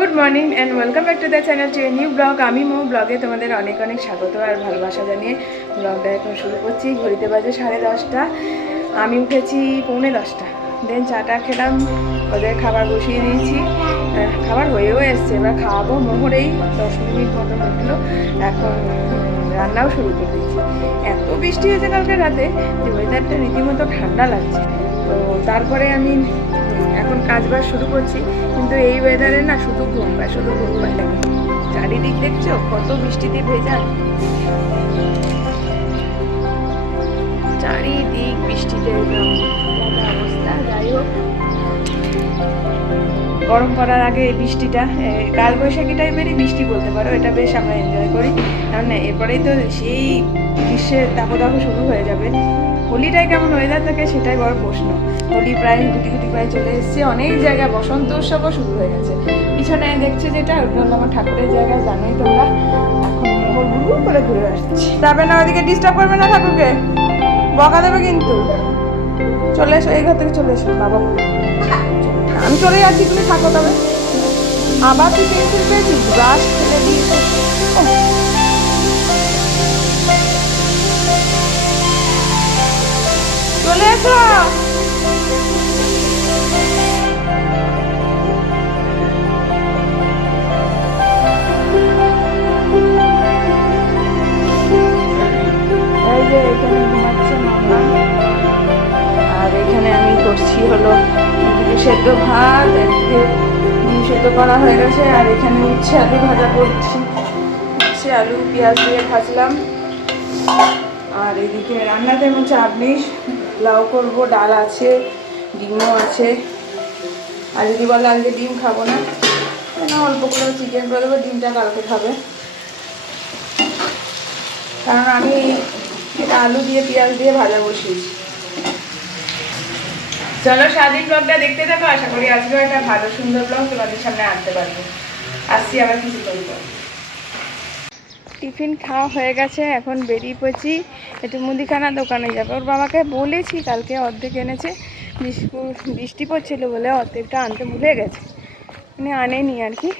Good morning and welcome back to the channel to a new blog. আমি মো ব্লগে তোমাদের অনেক অনেক স্বাগত আর ভালোবাসা জানিয়ে ব্লগটা এখন শুরু করছি। ঘড়িতে বাজে 10:30। আমি উঠেছি 9:45। দেন চাটা খেলাম, ওদের খাবার বসিয়ে দিয়েছি। খাবার হয়েও এসছে, এবার খাওয়াবো। মোহরেই 10 মিনিট মতো উঠলো, এখন রান্নাও শুরু করে দিয়েছি। এত বৃষ্টি হয়েছে কালকে রাতে যে ওয়েদারটা রীতিমতো ঠান্ডা লাগছে। তো তারপরে আমি এখন কাজবাজ শুরু করছি, কিন্তু এই ওয়েদারে না শুধু ঘুম পায়, শুধু ঘুম পায় লাগে। চারিদিক দেখছো কত বৃষ্টিতে ভেজা, চারিদিক বৃষ্টিতে অবস্থা। যাই হোক, গরম পড়ার আগে এই বৃষ্টিটা, কালবৈশাখী টাইপেরই বৃষ্টি বলতে পারো, এটা বেশ আমরা এনজয় করি। কারণ এরপরেই তো সেই গ্রীষ্মের দাবদাহ শুরু হয়ে যাবে। হোলিটাই কেমন ওয়েদার থাকে সেটাই বড় প্রশ্ন। হোলি প্রায় গুটি গুটি প্রায় চলে এসছে, অনেক জায়গায় বসন্ত উৎসবও শুরু হয়ে গেছে। পিছনে দেখছে যেটা, ওটা হলো আমার ঠাকুরের জায়গায়, জানোই তোমরা। এখন মোহর গুলগুল করে ঘুরে আসছি। যাবে না ওদিকে, ডিস্টার্ব করবে না ঠাকুরকে, বকা দেবে কিন্তু। চলে এসো, এই ঘর থেকে চলে এসো। বাবা আমি চলে যাচ্ছি, তুমি থাকো তবে। আবার তুই পেন্সিল পেয়েছিস, ব্রাশ ফেলে দিয়েছিস। চলে এসো। এই যে এখানে ঘুমাচ্ছে মামা, আর এখানে আমি করছি হলো এদিকে সেদ্ধ ভাত, একদিকে ডিম সেদ্ধ করা হয়ে গেছে, আর এখানে উচ্ছে আলু ভাজা করছি। উচ্ছে আলু পেঁয়াজ দিয়ে ভাজলাম। আর এদিকে রান্নাতে এমন চাপ নেই, লাউ করবো, ডাল আছে, ডিমও আছে। আর যদি বলে আজকে ডিম খাবো না, অল্প করে চিকেন করে দেবো, ডিমটা কালকে খাবে। কারণ আমি এটা আলু দিয়ে পেঁয়াজ দিয়ে ভাজা বসিয়েছি। চলো সারাদিন ব্লগটা দেখতে থাকো, আশা করি আজকেও একটা ভালো সুন্দর ব্লগ তোমাদের সামনে আনতে পারবো। আসছি আবার কিছু করবো। টিফিন খাওয়া হয়ে গেছে, এখন বেরিয়ে পড়ছি, একটু মুদিখানা দোকানে যাবে। ওর বাবাকে বলেছি, কালকে অর্ধেক এনেছে, বৃষ্টি পড়ছিল বলে অর্ধেকটা আনতে ভুলে গেছে, মানে আনেনি আর কি।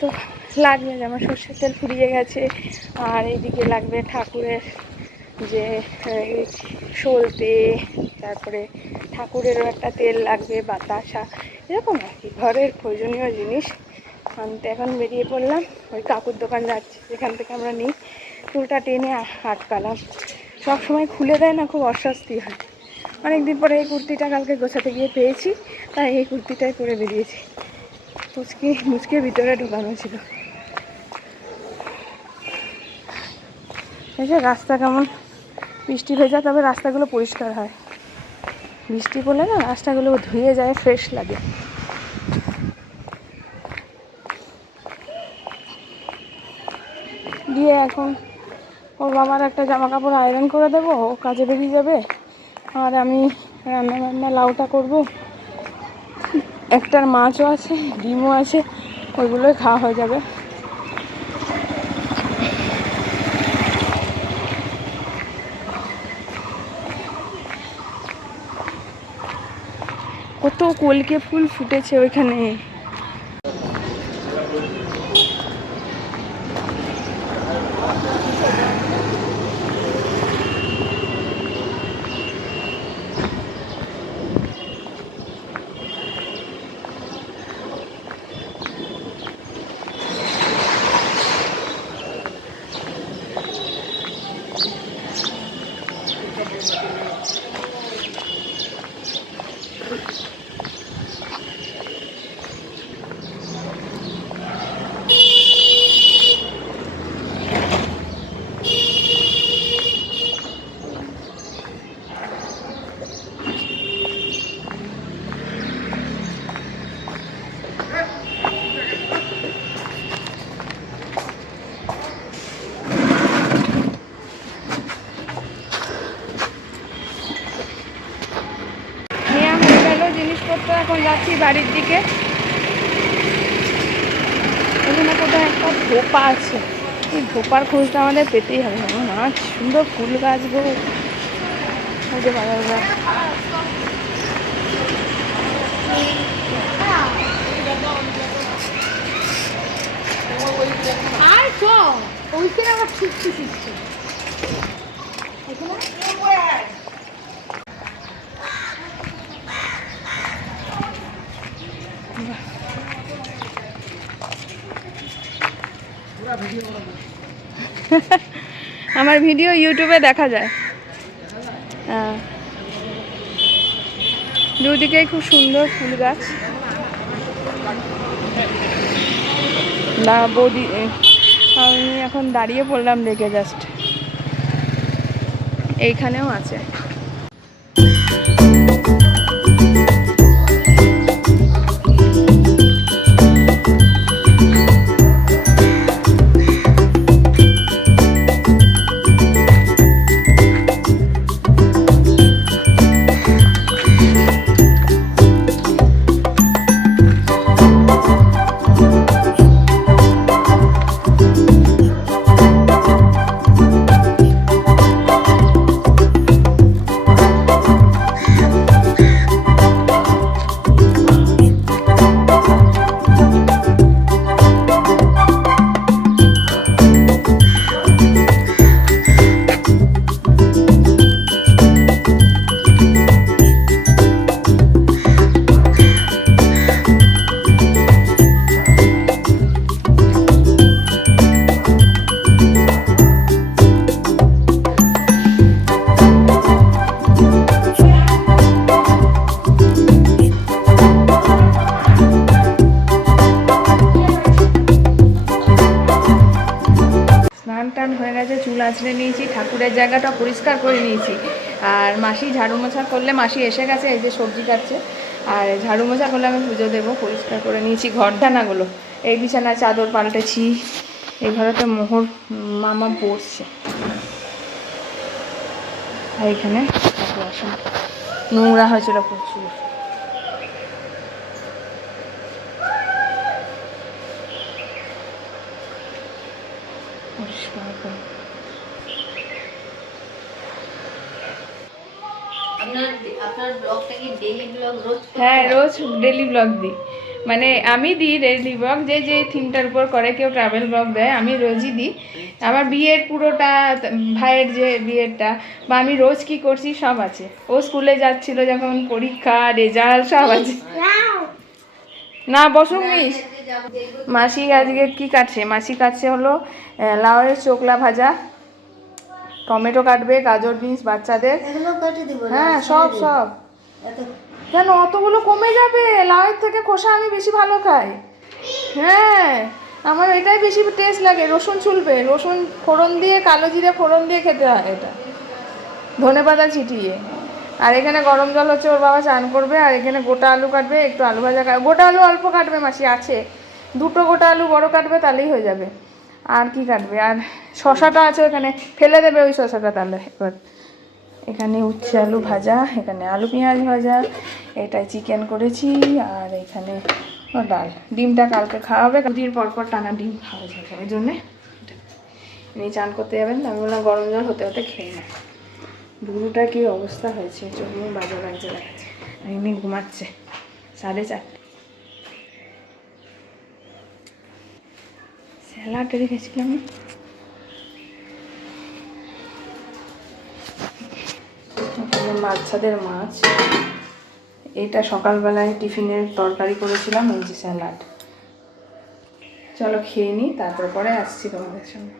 তো লাগবে, যেমন সর্ষের তেল ফুরিয়ে গেছে, আর এইদিকে লাগবে ঠাকুরের যে সলতে, তারপরে ঠাকুরেরও একটা তেল লাগবে, বাতাসা, এরকম আর কি ঘরের প্রয়োজনীয় জিনিস আনতে এখন বেরিয়ে পড়লাম। ওই কাকুর দোকান যাচ্ছি যেখান থেকে আমরা নিই। চুলটা টেনে আটকালাম, সব সময় খুলে দেয় না, খুব অস্বস্তি হয়। অনেকদিন পরে এই কুর্তিটা কালকে গোছাতে গিয়ে পেয়েছি, তাই এই কুর্তিটাই পরে বেরিয়েছি। মুচকে ভিতরে ঢোকানো ছিল। এই যে রাস্তা কেমন বৃষ্টি ভেজা, তবে রাস্তাগুলো পরিষ্কার হয়। বৃষ্টি পড়লে না রাস্তাগুলো ধুয়ে যায়, ফ্রেশ লাগে। দিয়ে এখন ওর বাবার একটা জামা কাপড় আয়রন করে দেবো, ও কাজে বেরিয়ে যাবে। আর আমি রান্না লাউটা করব, একটার মাছও আছে, ডিমও আছে, ওইগুলোই খাওয়া হয়ে যাবে। কত কলকে ফুল ফুটেছে ওইখানে। জিনিসপত্র এখন যাচ্ছি বাড়ির দিকে। এখানে কোথাও একটা ধোপা আছে, এই ধোপার খোঁজটা আমাদের পেতেই হবে। না সুন্দর ফুল গাছ গো, আর চ ওইখানে আবার শিখছি শিখছি আমার ভিডিও ইউটিউবে দেখা যায়। হ্যাঁ, দুদিকেই খুব সুন্দর ফুল গাছ। না বৌদি, আমি এখন দাঁড়িয়ে পড়লাম দেখে, জাস্ট এইখানেও আছে। স্নান টান হয়ে গেছে, চুল আঁচড়ে নিয়েছি, ঠাকুরের জায়গাটা পরিষ্কার করে নিয়েছি। আর মাসি ঝাড়ু মোছা করলে, মাসি এসে গেছে, এই যে সবজি কাটছে। আর ঝাড়ু মোছা করলে আমি পুজো দেবো। পরিষ্কার করে নিয়েছি ঘরদানাগুলো। এই বিছানায় চাদর পাল্টেছি। এই ঘরেতে মোহর মামা পড়ছে। আর এখানে বাসন নোংরা হয়েছিল প্রচুর। হ্যাঁ, রোজ ডেলি ব্লগ দিই। মানে আমি দিই ডেলি ব্লগ, যে যে থিমটার উপর করে, কেউ ট্রাভেল ব্লগ দেয়, আমি রোজই দিই। আমার বিয়ের পুরোটা, ভাইয়ের যে বিয়েরটা, বা আমি রোজ কি করছি সব আছে। ও স্কুলে যাচ্ছিল যখন, পরীক্ষা, রেজাল্ট সব আছে। না বসুন মিস। মাসি আজকে কি কাটছে? মাসি কাটছে হলো লাউয়ের চোকলা ভাজা, টমেটো কাটবে, গাজর বিনস বাচ্চাদের। হ্যাঁ, সব সব। কেন অতগুলো কমে যাবে? লাউয়ের থেকে খোসা আমি বেশি ভালো খাই। হ্যাঁ, আমার এটাই বেশি টেস্ট লাগে। রসুন ছুলবে, রসুন ফোড়ন দিয়ে, কালো জিরে ফোড়ন দিয়ে খেতে হয় এটা, ধনেপাতা ছিটিয়ে। আর এখানে গরম জল হচ্ছে, ওর বাবা চান করবে। আর এখানে গোটা আলু কাটবে, একটু আলু ভাজা গোটা আলু অল্প কাটবে, মাসি আছে দুটো গোটা আলু বড় কাটবে, তাহলেই হয়ে যাবে। আর কি কাটবে? আর শশাটা আছে ওখানে, ফেলে দেবে ওই শশাটা তাহলে। এবার এখানে উচ্ছে আলু ভাজা, এখানে আলু পেঁয়াজ ভাজা, এটাই চিকেন করেছি। আর এখানে ডাল। ডিমটা কালকে খাওয়াবে, দুদিন পর পর টানা ডিম খাওয়া যাবে, ওই জন্যে। উনি চান করতে যাবেন, আমি বললাম গরম জল হতে হতে খেয়ে নেয়। দুটোটা কি অবস্থা হয়েছে, চোখ মুখ বাজে লাগছে দেখাচ্ছে। এমনি ঘুমাচ্ছে 4:30। স্যালাড রেখেছিলাম, বাচ্চাদের মাছ। এটা সকালবেলায় টিফিনের তরকারি করেছিলাম, এই যে স্যালাড। চলো খেয়ে নিই, তারপর পরে আসছি তোমাদের সঙ্গে।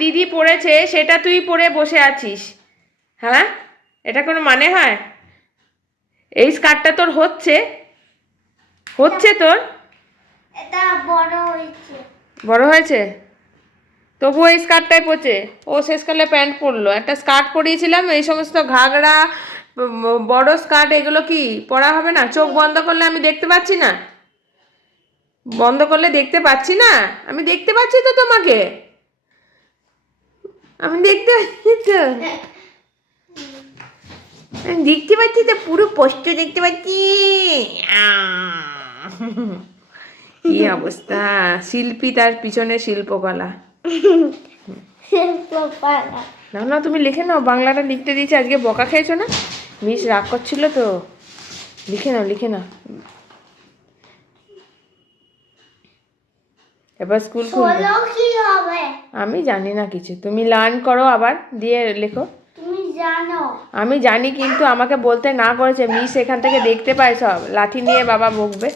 দিদি পড়েছে, সেটা তুই পরে বসে আছিস। হ্যাঁ, এটা কোনো মানে হয়? এই স্কার্টটা তোর হচ্ছে হচ্ছে তোর এটা বড় হয়েছে। বড় হয়েছে, তবুও এই স্কার্টটাই পরছে। ও শেষকালে প্যান্ট পরলো, একটা স্কার্ট পরিয়েছিলাম। এই সমস্ত ঘাগরা বড় স্কার্ট এগুলো কি পরা হবে না? চোখ বন্ধ করলে আমি দেখতে পাচ্ছি না? বন্ধ করলে দেখতে পাচ্ছি না? আমি দেখতে পাচ্ছি তো তোমাকে, আমি দেখতে পাচ্ছি তো, আমি দেখতে পাচ্ছি তো, পুরো স্পষ্ট দেখতে পাচ্ছি। কি অবস্থা, শিল্পী তার পিছনে শিল্পকলা। না না, তুমি লিখে নাও, বাংলাটা লিখতে দিয়েছি। আজকে বকা খেয়েছো না, মিস রাগ করছিল তো। লিখে নাও, লিখে নাও। এবার স্কুল খুলবে, কি হবে আমি জানি না কিছু, তুমি লার্ন করো আবার দিয়ে লেখো। তুমি জানো? আমি জানি, কিন্তু আমাকে বলতে না করেছে। মিস এখান থেকে দেখতে পায় সব, লাঠি নিয়ে বাবা বকবে।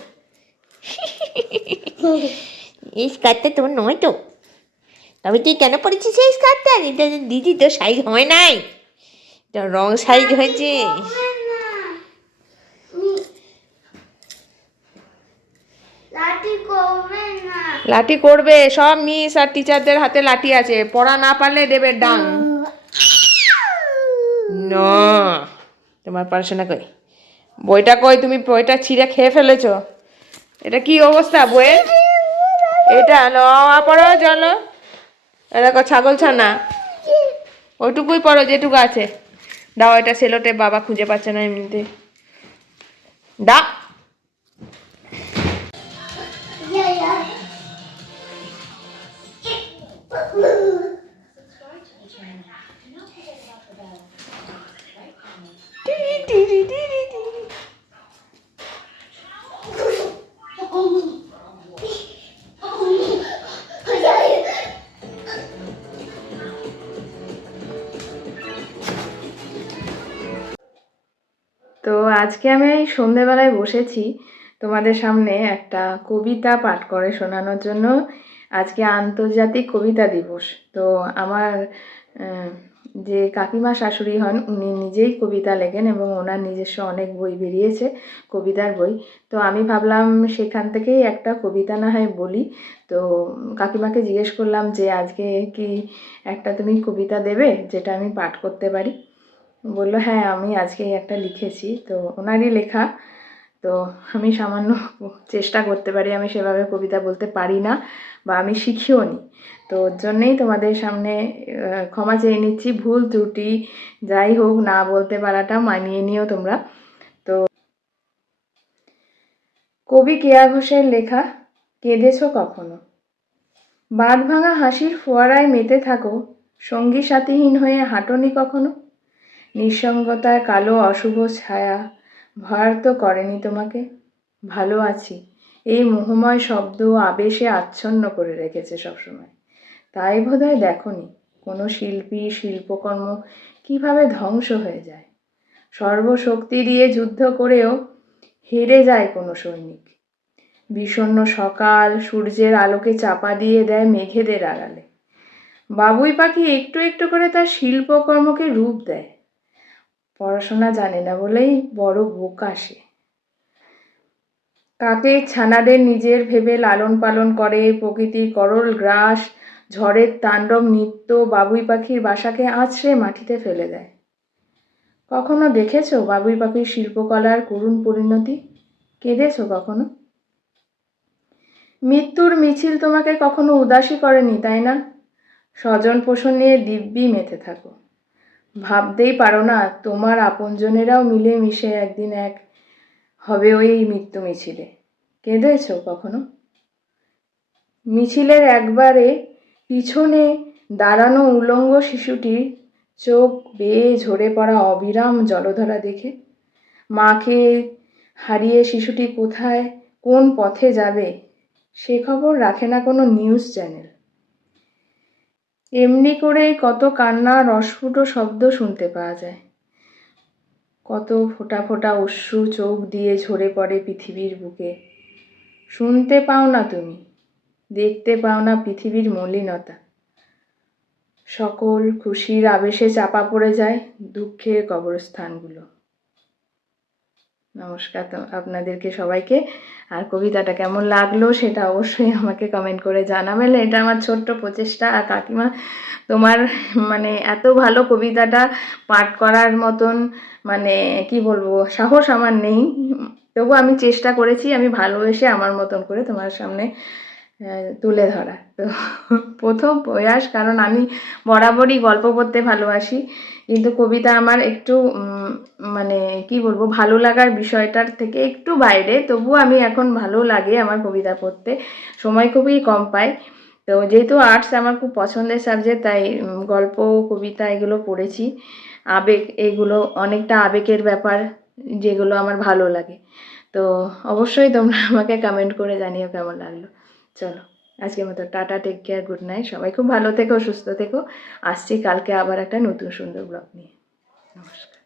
এই স্কার্টটা তোমার নয় তো, তবে তুই কেন পরেছিস এই স্কার্টটা? এটা দিদি তো সাইজ হয় নাই, এটা রং সাইজ হয়েছে। লাঠি করবে না। লাঠি করবে, সব মিস আর টিচারদের হাতে লাঠি আছে, পড়া না পারলে দেবে ডাং। না, তোমার পড়াশোনা কই, বইটা কই? তুমি বইটা ছিঁড়ে খেয়ে ফেলেছো। এটা কি অবস্থা বইয়ের? এটা নওয়া পড়ো, চলো। দেখো ছাগল ছানা, ওইটুকুই পড়ো যেটুকু আছে। দাও এটা সেলোটে, বাবা খুঁজে পাচ্ছে না এমনিতে। দা তো আজকে আমি এই সন্ধেবেলায় বসেছি তোমাদের সামনে একটা কবিতা পাঠ করে শোনানোর জন্য। আজকে আন্তর্জাতিক কবিতা দিবস। তো আমার যে কাকিমা শাশুড়ি হন, উনি নিজেই কবিতা লেখেন এবং ওনার নিজস্ব অনেক বই বেরিয়েছে, কবিতার বই। তো আমি ভাবলাম সেখান থেকেই একটা কবিতা না হয় বলি। তো কাকিমাকে জিজ্ঞেস করলাম যে আজকে কি একটা তুমি কবিতা দেবে যেটা আমি পাঠ করতে পারি। বললো হ্যাঁ, আমি আজকেই একটা লিখেছি। তো ওনারই লেখা, তো আমি সামান্য চেষ্টা করতে পারি। আমি সেভাবে কবিতা বলতে পারি না, বা আমি শিখিও নি। তো ওর জন্যেই তোমাদের সামনে ক্ষমা চেয়ে নিচ্ছি। ভুল ত্রুটি যাই হোক, না বলতে পারাটা মানিয়ে নিও তোমরা। তো কবি কেয়া ঘোষের লেখা কেঁদেছো কখনো। বাঁধ ভাঙা হাসির ফোয়ারায় মেতে থাকো, সঙ্গী সাথীহীন হয়ে হাঁটনি কখনো। নিঃসঙ্গতার কালো অশুভ ছায়া ভর তো করেনি তোমাকে। ভালো আছি এই মোহময় শব্দ আবেশে আচ্ছন্ন করে রেখেছে সবসময়। তাই বোধহয় দেখনি কোনো শিল্পী শিল্পকর্ম কিভাবে ধ্বংস হয়ে যায়। সর্বশক্তি দিয়ে যুদ্ধ করেও হেরে যায় কোনো সৈনিক। বিষণ্ণ সকাল সূর্যের আলোকে চাপা দিয়ে দেয় মেঘেদের আড়ালে। বাবুই পাখি একটু একটু করে তার শিল্পকর্মকে রূপ দেয়। পড়াশোনা জানে না বলেই বড় বোকা সে। কাকের ছানাদের নিজের ভেবে লালন পালন করে, প্রকৃতির করল গ্রাস ঝড়ের তাণ্ডব নৃত্য বাবুই পাখির বাসাকে আছড়ে মাটিতে ফেলে দেয়। কখনো দেখেছো বাবুই পাখির শিল্পকলার করুণ পরিণতি? কেঁদেছো কখনো? মৃত্যুর মিছিল তোমাকে কখনো উদাসী করেনি, তাই না? স্বজন পোষণ নিয়ে দিব্যি মেতে থাকো। ভাবতেই পারো না তোমার আপনজনেরাও মিলে মিশে একদিন এক হবে ওই মৃত্যু মিছিলে। কেঁদেছ কখনো? মিছিলের একবারে পিছনে দাঁড়ানো উলঙ্গ শিশুটির চোখ বেয়ে ঝরে পড়া অবিরাম জলধারা দেখে। মাকে হারিয়ে শিশুটি কোথায় কোন পথে যাবে সে খবর রাখে না কোনো নিউজ চ্যানেল। এমনি করেই কত কান্নার অস্ফুট শব্দ শুনতে পাওয়া যায়। কত ফোঁটা ফোঁটা অশ্রু চোখ দিয়ে ঝরে পড়ে পৃথিবীর বুকে। শুনতে পাও না তুমি, দেখতে পাও না পৃথিবীর মলিনতা। সকল খুশির আবেশে চাপা পড়ে যায় দুঃখের কবরস্থানগুলো। নমস্কার তো আপনাদেরকে সবাইকে। আর কবিতাটা কেমন লাগলো সেটা অবশ্যই আমাকে কমেন্ট করে জানাবেন। এটা আমার ছোট্ট প্রচেষ্টা। আর কাকিমা তোমার মানে এত ভালো কবিতাটা পাঠ করার মতন মানে কি বলবো সাহস আমার নেই, তবু আমি চেষ্টা করেছি আমি ভালোবেসে আমার মতন করে তোমার সামনে তুলে ধরা। তো প্রথম প্রয়াস, কারণ আমি বরাবরই গল্প পড়তে ভালোবাসি, কিন্তু কবিতা আমার একটু মানে কি বলবো ভালো লাগার বিষয়টার থেকে একটু বাইরে, তবুও আমি এখন ভালো লাগে আমার কবিতা পড়তে, সময় খুবই কম পাই। তো যেহেতু আর্টস আমার খুব পছন্দের সাবজেক্ট, তাই গল্প কবিতা এগুলো পড়েছি। আবেগ, এগুলো অনেকটা আবেগের ব্যাপার যেগুলো আমার ভালো লাগে। তো অবশ্যই তোমরা আমাকে কমেন্ট করে জানিও কেমন লাগলো। চলো আজকের মতো tata, take care, good night, সবাই খুব ভালো থেকো, সুস্থ থেকো। আসছি কালকে আবার একটা নতুন সুন্দর ব্লগ নিয়ে। নমস্কার।